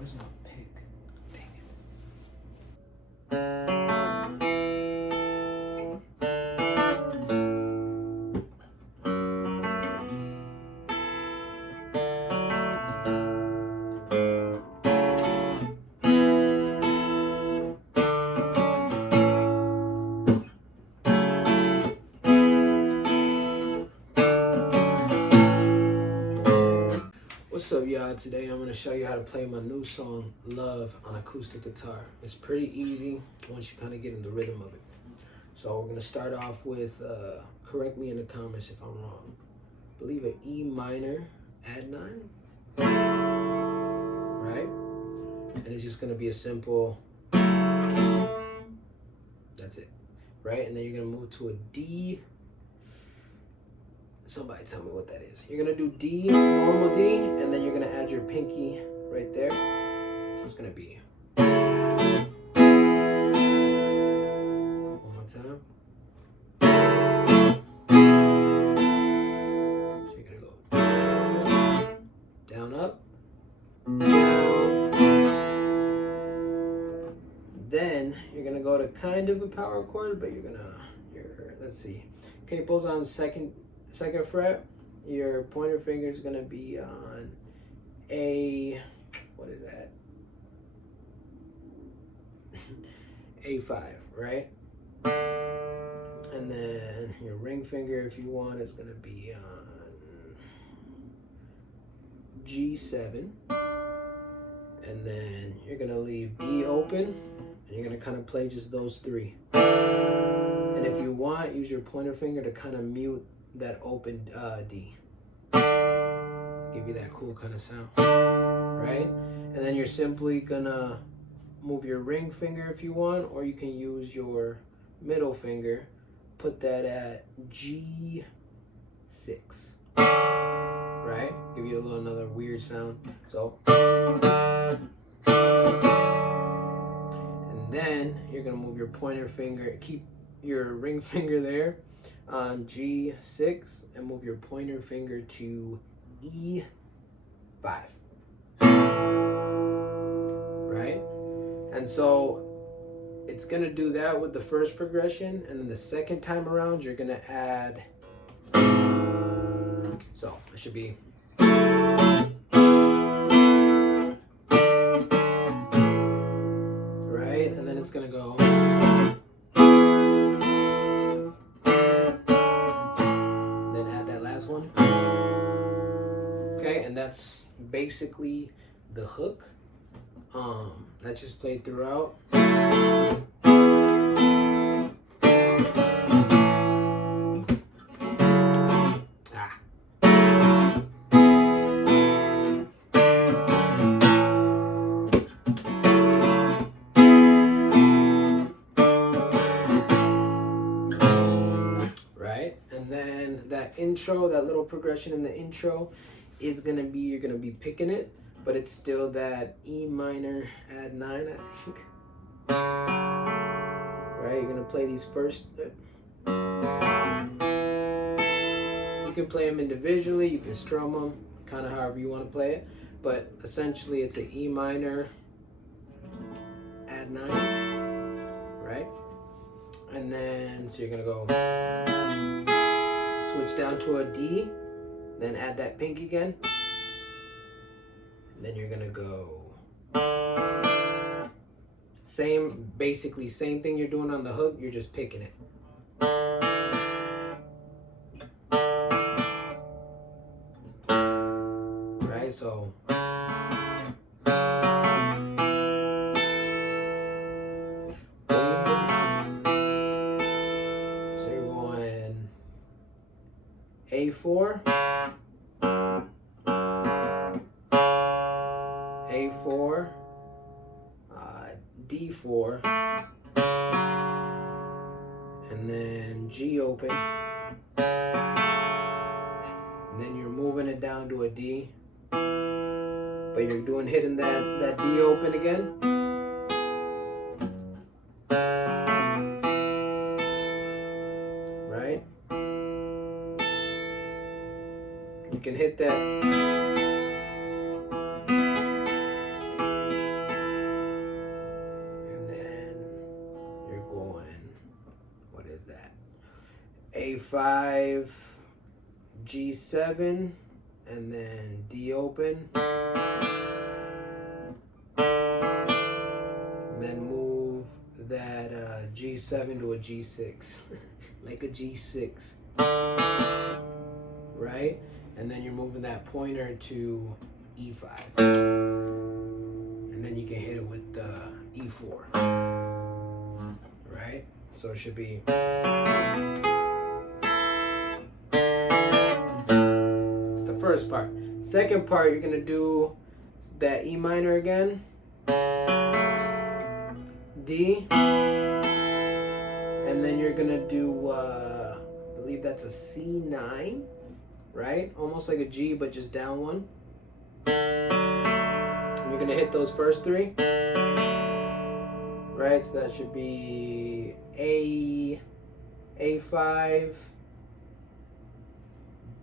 Where's my pick? Dang it. What's up, y'all? Today I'm going to show you how to play my new song, Love, on acoustic guitar. It's pretty easy once you kind of get in the rhythm of it. So we're going to start off with, correct me in the comments if I'm wrong, I believe an E minor add 9, right? And it's just going to be a simple, that's it, right? And then you're going to move to a D. Somebody tell me what that is. You're gonna do D, normal D, and then you're gonna add your pinky right there. So it's gonna be one more time. So you're gonna go down, up, down. Then you're gonna go to kind of a power chord, but let's see. Capo's on second fret. Your pointer finger is going to be on A, what is that? A5, right? And then your ring finger, if you want, is going to be on G7. And then you're going to leave D open, and you're going to kind of play just those three. And if you want, use your pointer finger to kind of mute that open D. Give you that cool kind of sound, right? And then you're simply gonna move your ring finger if you want, or you can use your middle finger, put that at G6, right? Give you another weird sound. So, and then you're gonna move your pointer finger, keep your ring finger there on G6 and move your pointer finger to E5, right? And so it's gonna do that with the first progression, and then the second time around you're gonna add, so it should be right, and then it's gonna go one. Okay, and that's basically the hook. That's just played throughout. That intro, that little progression in the intro is gonna be, you're gonna be picking it, but it's still that E minor add 9, I think. Right, you're gonna play these first. You can play them individually, you can strum them, kind of however you want to play it, but essentially it's an E minor add 9, right? And then, so you're gonna go switch down to a D, then add that pinky again, and then you're gonna go basically same thing you're doing on the hook, you're just picking it. Right, so A4, A4, D4, and then G open, and then you're moving it down to a D, but you're hitting that D open again. Right? You can hit that E5, G7, and then D open. And then move that G7 to a G6, like a G6, right? And then you're moving that pointer to E5. And then you can hit it with E4, right? So it should be. It's the first part. Second part, you're gonna do that E minor again, D, and then you're gonna do, I believe that's a C9, right? Almost like a G, but just down one. And you're gonna hit those first three, right? So that should be A5,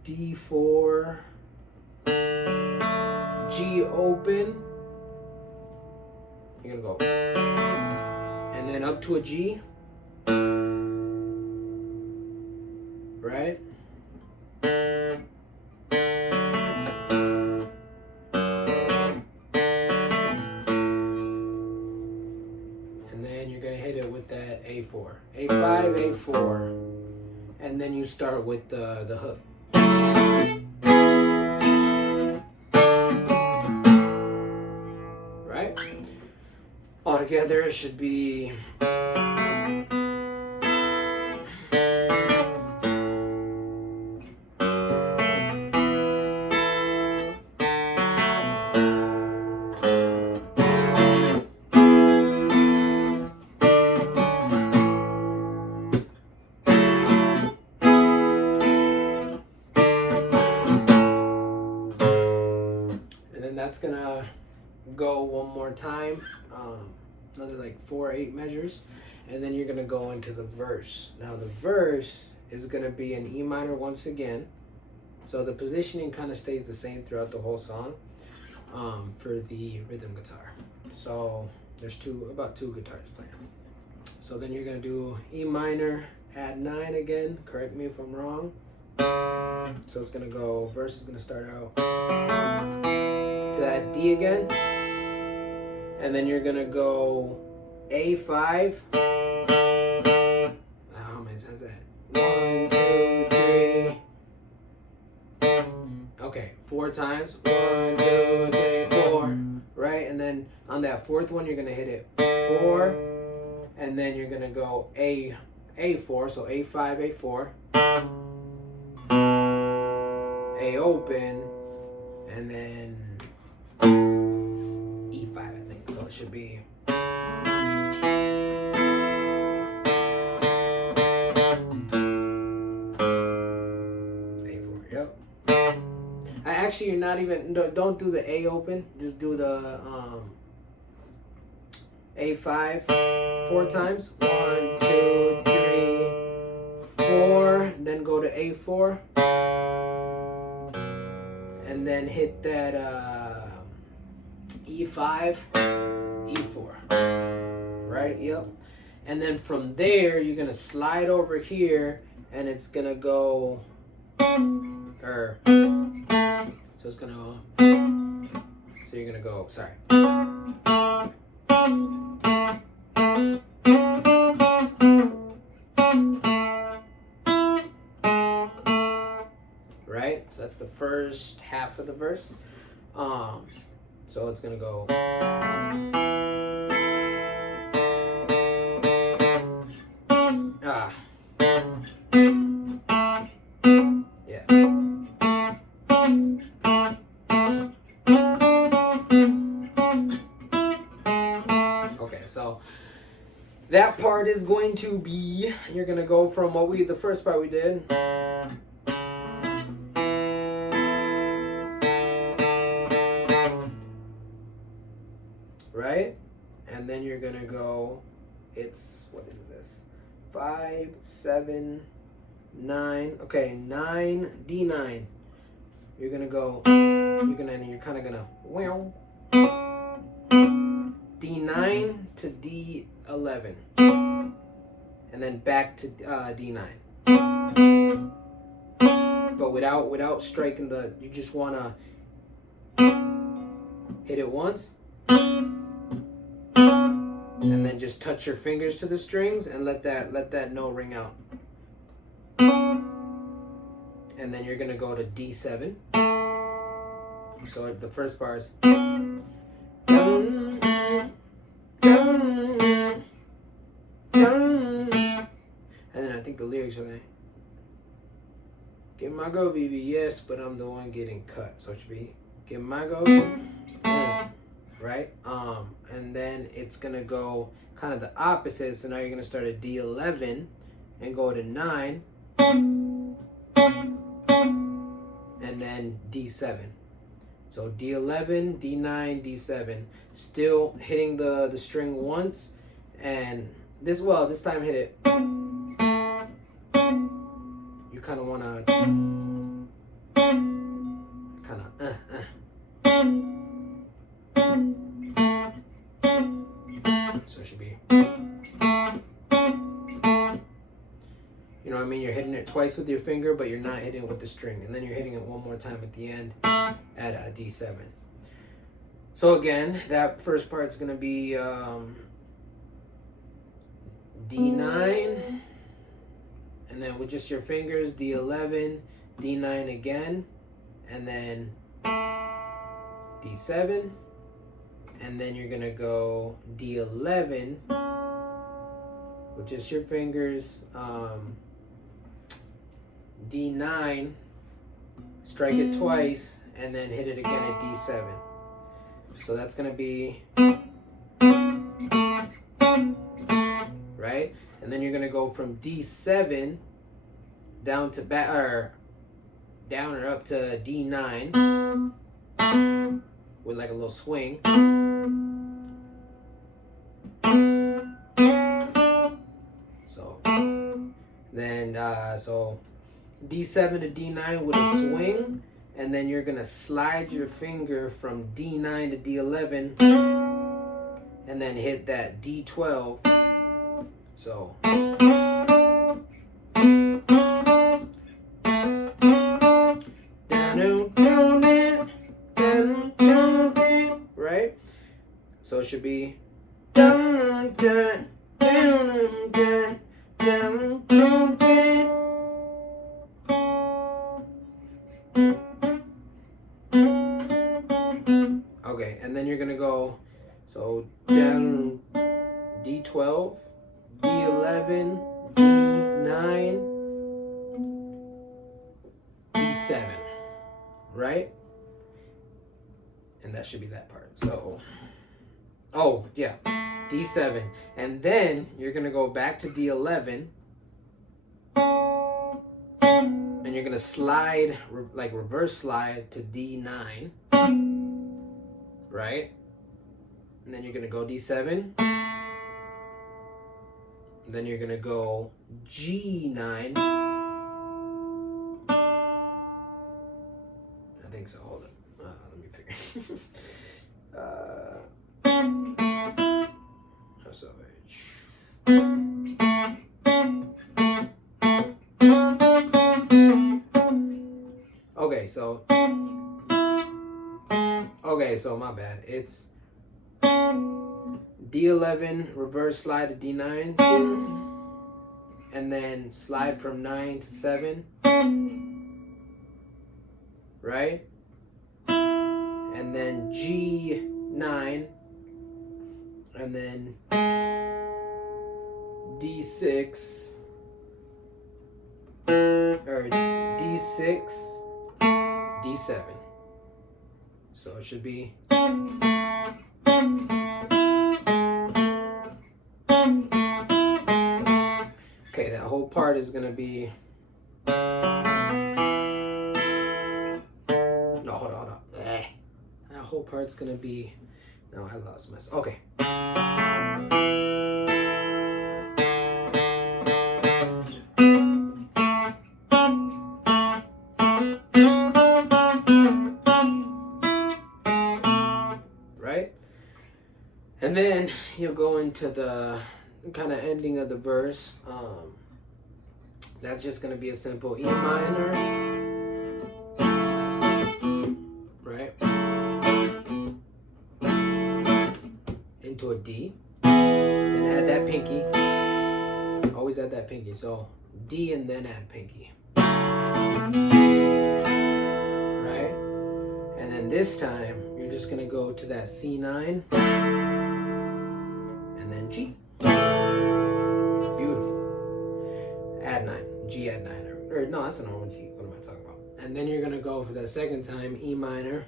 D4, G open. You're gonna go, and then up to a G, right? And then you're gonna hit it with that A4, A5, A4, and then you start with the hook. Right? Altogether, it should be. That's gonna go one more time, another like 4 or 8 measures, and then you're gonna go into the verse. Now the verse is gonna be an E minor once again, so the positioning kind of stays the same throughout the whole song for the rhythm guitar. So there's about two guitars playing. So then you're gonna do E minor, add 9 again, correct me if I'm wrong. So it's gonna go, verse is gonna start out to that D again, and then you're gonna go A5. How many times is that? 1, 2, 3. Okay, 4 times. 1, 2, 3, 4. Right, and then on that fourth one, you're gonna hit it 4, and then you're gonna go A4. So A5, A4, A open, and then E5, I think. So it should be. A4, yep. Actually, you're not even, don't do the A open. Just do the A5 4 times. 1, 2, 3, 4. Then go to A4. And then hit that E5, E4, right? Yep. And then from there, you're gonna slide over here, and it's gonna go, so it's gonna go, so you're gonna go, sorry. Right? So that's the first half of the verse. So it's gonna go. Yeah. Okay, so that part is going to be, you're gonna go from the first part we did. Right? And then you're gonna go, what is this? 5, 7, 9. Okay, 9, D9. You're gonna go, you're kind of gonna, D9 to D11. And then back to D9. but without striking the, you just wanna hit it once, and then just touch your fingers to the strings and let that note ring out. And then you're gonna go to D7. So the first bar is, and then I think the lyrics are like, get my go, BB, yes, but I'm the one getting cut. So it should be, get my go, right? And then it's gonna go kind of the opposite. So now you're gonna start at D11 and go to 9, and then D7. So D11, D9, D7. Still hitting the string once, and this time hit it. You kind of wanna so it should be, you know what I mean? You're hitting it twice with your finger, but you're not hitting it with the string. And then you're hitting it one more time at the end at D7. So again, that first part's going to be D9. And then with just your fingers, D11, D9 again. And then D7. And then you're going to go D11 with just your fingers. D9, strike it twice, and then hit it again at D7. So that's gonna be, right? And then you're gonna go from D7 down to down or up to D9 with like a little swing. So then, so D7 to D9 with a swing, and then you're gonna slide your finger from D9 to D11 and then hit that D12. So right? So it should be okay, and then you're gonna go, so down D12, D11, D9, D7, right? And that should be that part. So, oh yeah, D7, and then you're gonna go back to D11, and you're gonna slide, like reverse slide to D9, right? And then you're gonna go D7, and then you're gonna go G9. I think so. Hold on. Let me figure. So okay, so my bad. It's D11, reverse slide to D9, and then slide from 9 to 7, right? And then G9, and then D6, or D6, D7. So it should be okay, that whole part is gonna be no, hold on. That whole part's gonna be, no, I lost myself. Okay. Right? And then you'll go into the kind of ending of the verse. That's just gonna be a simple E minor, right? Into a D, then add that pinky. Always add that pinky. So D and then add pinky, right? And then this time you're just gonna go to that C9 and then G. Beautiful. Add 9, G add 9, or no, that's a normal G. What am I talking about? And then you're gonna go for that second time, E minor,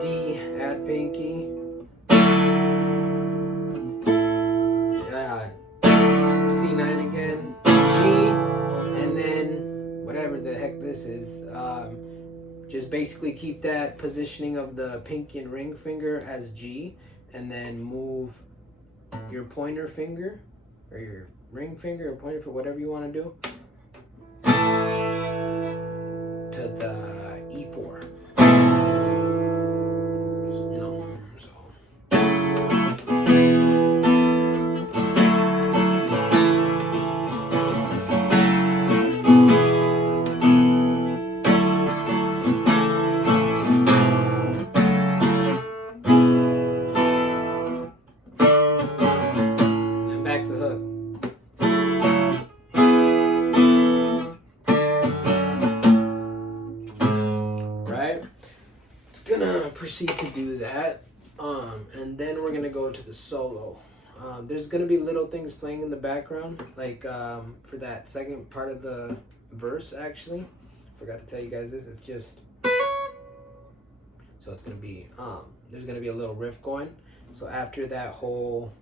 D add pinky, C9 again, G, and then whatever the heck this is. Just basically keep that positioning of the pinky and ring finger as G, and then move your pointer finger or your ring finger or pointer for whatever you want to do to the E4. You know, so. Proceed to do that, and then we're gonna go to the solo. There's gonna be little things playing in the background, like for that second part of the verse. Actually, forgot to tell you guys this. It's just so it's gonna be there's gonna be a little riff going. So after that whole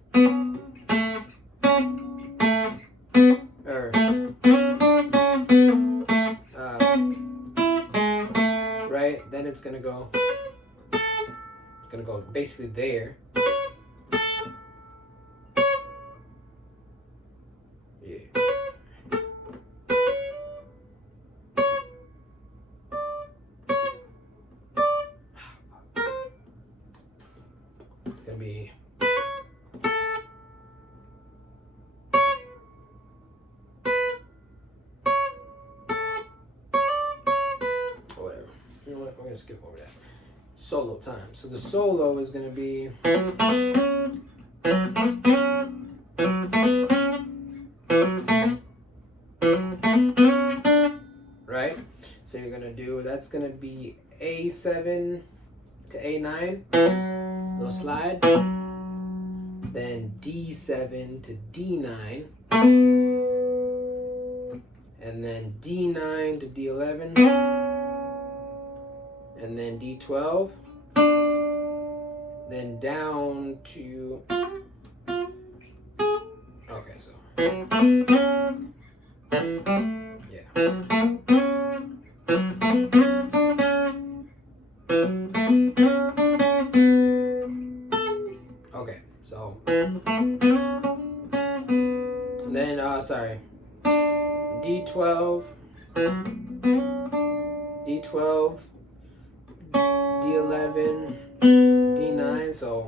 right, then it's gonna go. It's gonna go basically there. Yeah. It's gonna be. Whatever. You know what? I'm gonna skip over that. Solo time. So the solo is going to be right. So you're going to do, that's going to be A7 to A9, little slide, then D7 to D9, and then D9 to D11, and then D12, then down to, okay, so, yeah. Okay, so, then, sorry, D12, D12, D11, D9, so,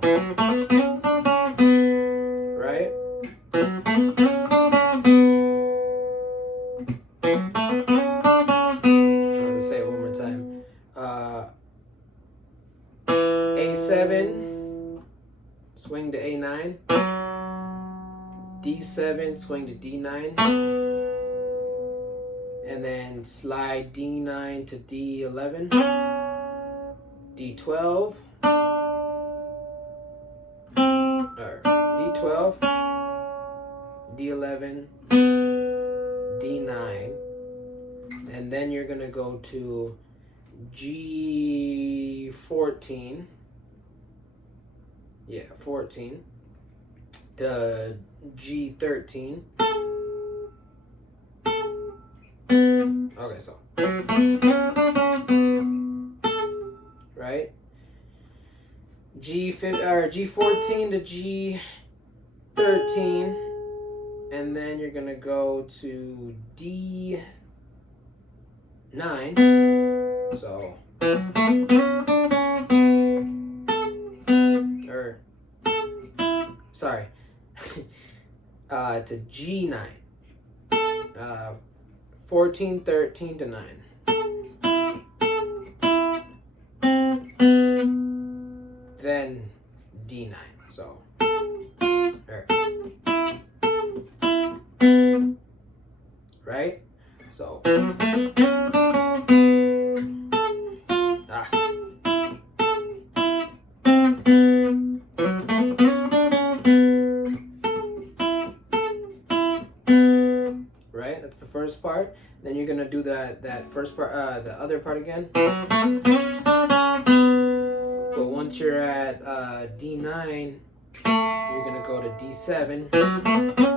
right? I'll just say it one more time. A7, swing to A9, D7, swing to D9, and then slide D9 to D11, D12, or D12, D11, D9, and then you're gonna go to G14, yeah, 14, to G13, okay, so, right, G14 to G13, and then you're gonna go to D9, so, sorry, to G9. 14, 13 to 9. Then D9. So, right? So, right? That's the first part. Then you're gonna do that first part, the other part again. But once you're at D9, you're gonna go to D7.